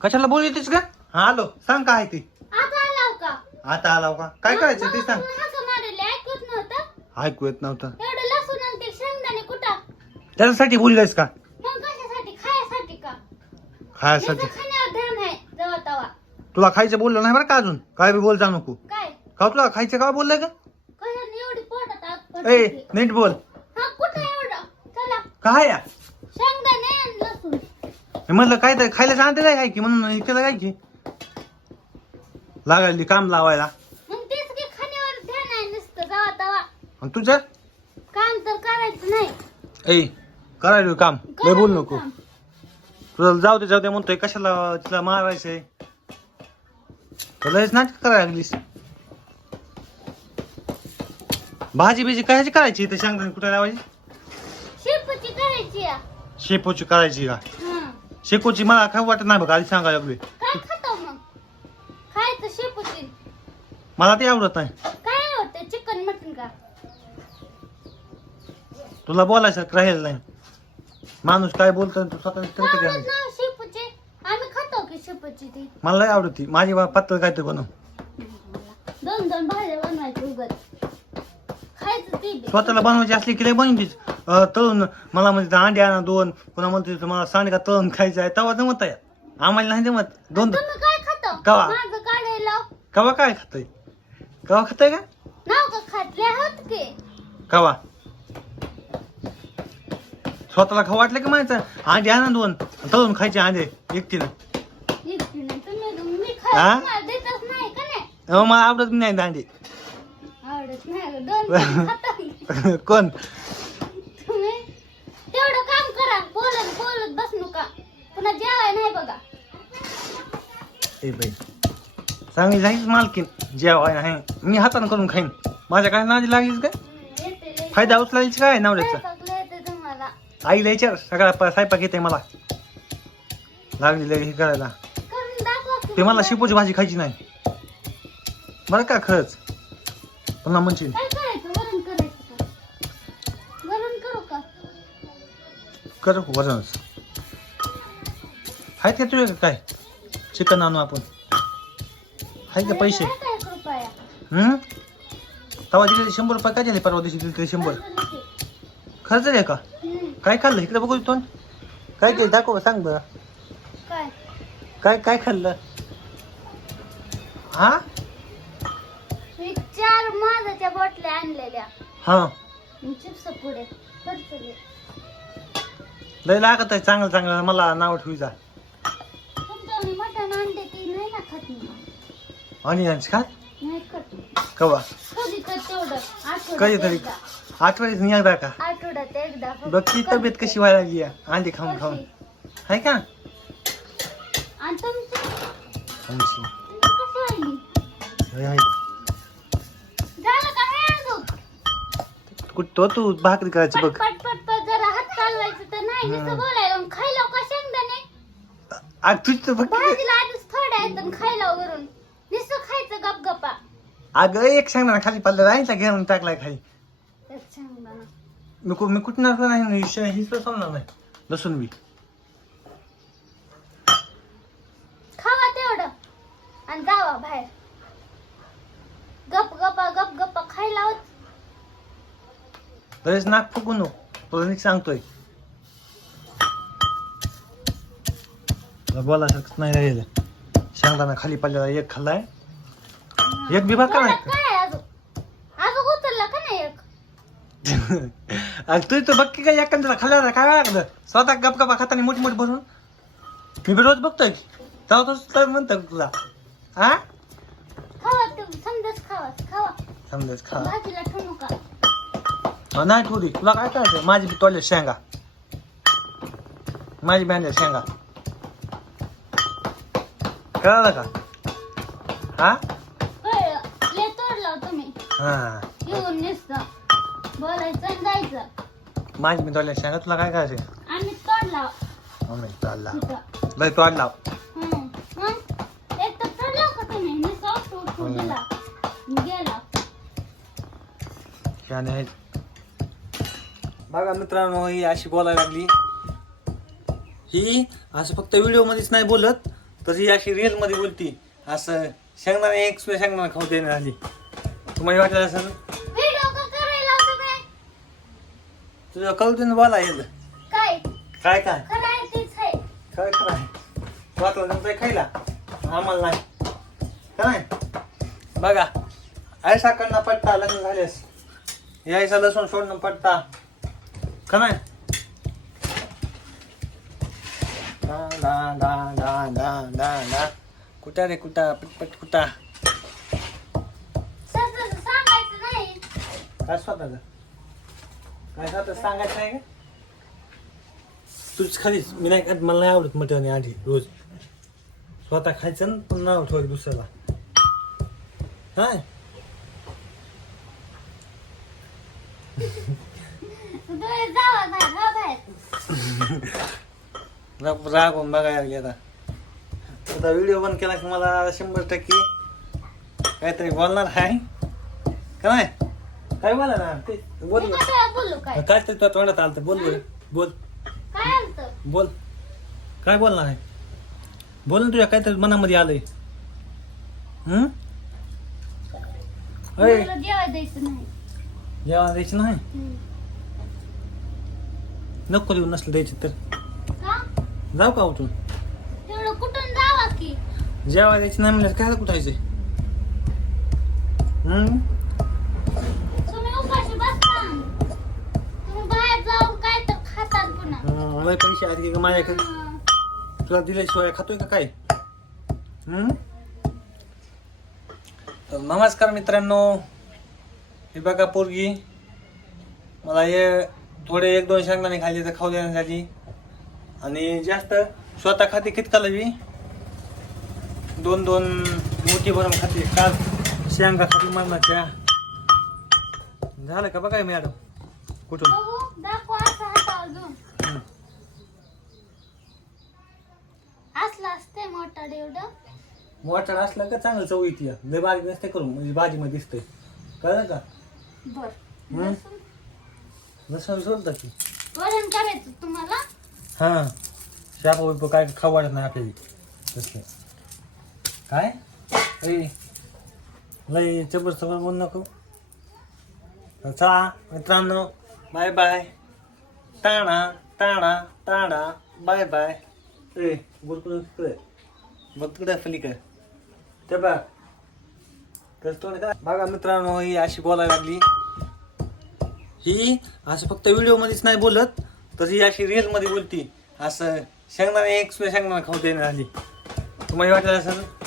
कशाला बोलतेस का हा आलो. सांग काय ती. आता आलाव का? आता आलाव का? काय करायचं ते सांग. हाका मारले? ऐकत नव्हतं? ऐकू येत नव्हतं. एवढं लसूण आणि ते शेंगदाणे कुठं? त्याच्यासाठी बोललायस का? मग कशासाठी? खायासाठी का? खायसाठी. नुसतं खाण्यावर ध्यान आहे जवळ तवा. तुला खायचं बोललं नाही बरं का अजून? काय बी बोल जा नको. काय? का तुला खायचं का बोललंय का कशाने? एवढी पोटात आग ए नीट बोल. हा कुठं एवढं? चला. काय या मी म्हणलं काय तर खायला सांगते काय काय की? म्हणून केलं काय की. लागायली काम लावायला. मग तेच की खाण्यावर ध्यान आहे नुसतं जवळ तवा. आणि तुझं? काम तर करायचं नाही. ए करायला काम. लय बोल नको. काम. तुला जाऊ दे जाऊ दे म्हणतोय. कशाला तिला मारायचंय? तुला हेच नाटक करायला लागलीस. भाजी बिजी कशाची करायची? इथे सांगता कुठे लावायची? शेपूची करायची. शेपूची करायची का? हं. शेपूची मला खाऊ वाटत नाही बघा आधी सांगायला लागली काय खातो मग? खायचं शेपूची मला ते आवडत नाही. काय आवडतं? चिकन मटन का? तुला बोलायचं राहील नाही. माणूस काय बोलतो तू स्वतः तरी आवडत आहे. ना शेपूची आम्ही खातो की शेपूची ती. मला लय आवडती. माझी बा पातळ काय ते बनव. दोन दोन भाज्या बनवायचे उगत. खायचं ती बी. स्वतःला बनवायची असली की लय बनवतीच अं, तळून मला म्हणते अंडे आणा दोन. पुन्हा म्हणते मला सांडगा तळून खायचं आहे? तेव्हा जमत आहे. आम्हाला नाही जमत. दोन तुम्ही काय खातो? कवा? माझं काढायला. कवा काय खातोय? कवा खातोय का? नाव का खातले आहोत की? कवा? स्वतःला खाऊ वाटलं की माहिती अंडे आणा दोन. तळून खायचे अंडे एकटीनं. एकटीने? तुम्ही मी हा? खायला तुम्हाला देतच नाही का नाही? अहो, मला आवडत नाही अंडे. नाही दोन कोण? तुम्ही तेवढं काम करा बोलत बोलत बस नका. पुन्हा जेवाय नाही बघा. ए बाई चांगली जाईच मालकीन जेवाय नाही मी हातानं करून खाईन. माझ्या काय नादी लागलीच काय. फायदा उचलायची काय नवऱ्याचा? आईला विचार सगळा स्वयंपाक येते मला. लागली लय हे करायला. ते मला मला. शेपूची भाजी खायची नाही. बरं का खरंच? पुन्हा म्हणशील? काय करायचं? वरण करायचं का? वरण करू का? कर वरणच आहेत का तुझ्या काय? चिकन आणू आपण. आहेत का पैसे. काय हम्म तवा दिले शंभर रुपये काय दिले परवा दिवशी दिले ते शंभर? खर्च आहे का? हम्म, काय खाल्लं? इकडे बघू तोंड. काय ते दाखव सांग बरं. काय? काय काय खाल्लं? हा? चार माझ्याच्या बॉटल्या आणलेल्या. हा. चिप्स पुढे. लय लागत आहे चांगलं चांगलं. मला नाव ठेवायचा तुमचं मी मटण आणते ती नाही ना खात मी. आणि यांची नाही खात कवा? कधी तर तेवढं. आठवड्यात कधीतरी. एकदा. आठवड्यात नाही एकदा का? आठवड्यात एकदा. फक्त बघ की तब्येत कशी व्हायला लागली आहे. अंडी खाऊन खाऊन? आहे का? आणि तुमची? आमची. आहे. कुठं तो तू भाकरी करायची बघ. पट पट पट पट जरा हात चालवायचं तर नाही नुसतं हम्म. बोलायला मग खायला का शेंगदाणे? आ, तुझी तर बघ की. भाजीला आधीच आहेत आणि खायला वरून. नुसतं खायचं गपगपा. अगं एक सांगणार खाली पडलं घेऊन टाकलाय खाली. शेंगदाणा. मी कु- मी कुठणार पण नाही हिच सोडणार नाही. लसूण मी खावा तेवढं. आणि जावा बाहेर. गप गपा गप गप्पा खायला होत. तरीच नाक फुकू नको तुला नीट सांगतोय तुला बोलायचं नाही राहिलं सांगताना खाली पडलेला एक खाल्लाय एक बी झालं नाही अरे तू तर बघ की काय एखाद्याला खाल्ला काय लागलं स्वतः गप गपा खाताना मोठी मोठी भरून मी बी रोज बघतोय जाऊ तर म्हणतो तुला हा खावा समजाच खावा खावा समजाच खा भाजीला ठेवू नका अ, नाही ठेवली तुला काय करायचं माझी टॉयलेट शेंगा. माझी बँड शेंगा. कळलं का? हा? हा. माझी बी टॉयलेट शेंगा. तुला काय करायचं मम्मी तोडला. तिथं. लय तोडला. हम्म. मग बघा मित्रांनो ही अशी बोलायला लागली. ही असं फक्त व्हिडिओ मध्येच नाही बोलत तशी अशी रिअलमध्ये बोलती. असं शेंगदाणे एक सुद्धा शेंगदाणा खाऊ देणार आली. तुम्हाला वाटलं असेल? व्हिडिओ का करायला होतं काय तुझं कळतून बोला येईल काय? काय काय? काय काय वाटलं नंतर खायला? आम्हाला नाही. काय बघा ऐसा कडनं पट्टा लग्न झालेस यायचा लसूण सोडणं पट्टा. डा डा कुठा रे कुठा पटपट कुठा सगळं सांगायचं नाही. काय स्वतःच? काय स्वतः सांगायचं नाही का? तुझ खालीच. मी नाही खात मला नाही आवडत मटण आधी रोज. स्वतः खायचं ना पण नाव ठेवायचं दुसऱ्याला. हा राग रागून बघायला गेला. आता व्हिडिओ बंद केला की मला शंभर टक्के काहीतरी बोलणार आहे. का नाही? काय बोला ना ते बोल काय तरी तुझ्या तोंडात आलं बोल बोल बोल. बोल. काय बोलणार आहे? बोल ना तुझ्या काहीतरी मनामध्ये आलंय. हम्म जेवण द्यायची नाही. नको देऊ नसलं द्यायची तर. का? जाऊ का उठून? कुठून जावा की? जेव्हा द्यायची नाही म्हणलं काय कुठायचे? हम्म? तुम्ही उपाशी बसता तुम्ही बाहेर जाऊन काय तर पुन्हा. हं, मला पैसे आहेत की माझ्याकडे? हं. तुला दिल्याशिवाय खातोय का काय? हम्म? तर नमस्कार मित्रांनो. हे बघा पोरगी. मला हे थोडे एक दोन शेंगदाणे खाल्ले तर खाऊ देण्यासाठी. आणि जास्त स्वतः खाते कितकाला बी? दोन दोन मोठी भरून खाते. काल शेंगा खाते मरणाच्या. झालं का बघा मॅडम? कुठून. असलं मोठा असला का चांगलं चव येते लय बारीक नसते करून म्हणजे भाजीमध्ये दिसतंय. कळलं का? बर? लसूण सोडतं की. वरण करायचं तुम्हाला? हां. शापा बिप काय खाऊ वाटत नाही आपल्याला. तसलं. काय? ए लय चबर चबर बोल नको. चला मित्रांनो बाय बाय. टाणा टाणा टाणा बाय बाय. ए गुरकुल तिकडे? बघ तिकडे पलीकडे. ते बघ. तर तो नाही का? बघा मित्रांनो ही अशी बोलायला लागली. ही असं फक्त व्हिडिओ मध्येच नाही बोलत तर ही अशी रिअलमध्ये बोलती. असं शेंगदाणे एक सुद्धा शेंगदाणा खाऊ देणार आली. तुम्हाला वाटलं असेल?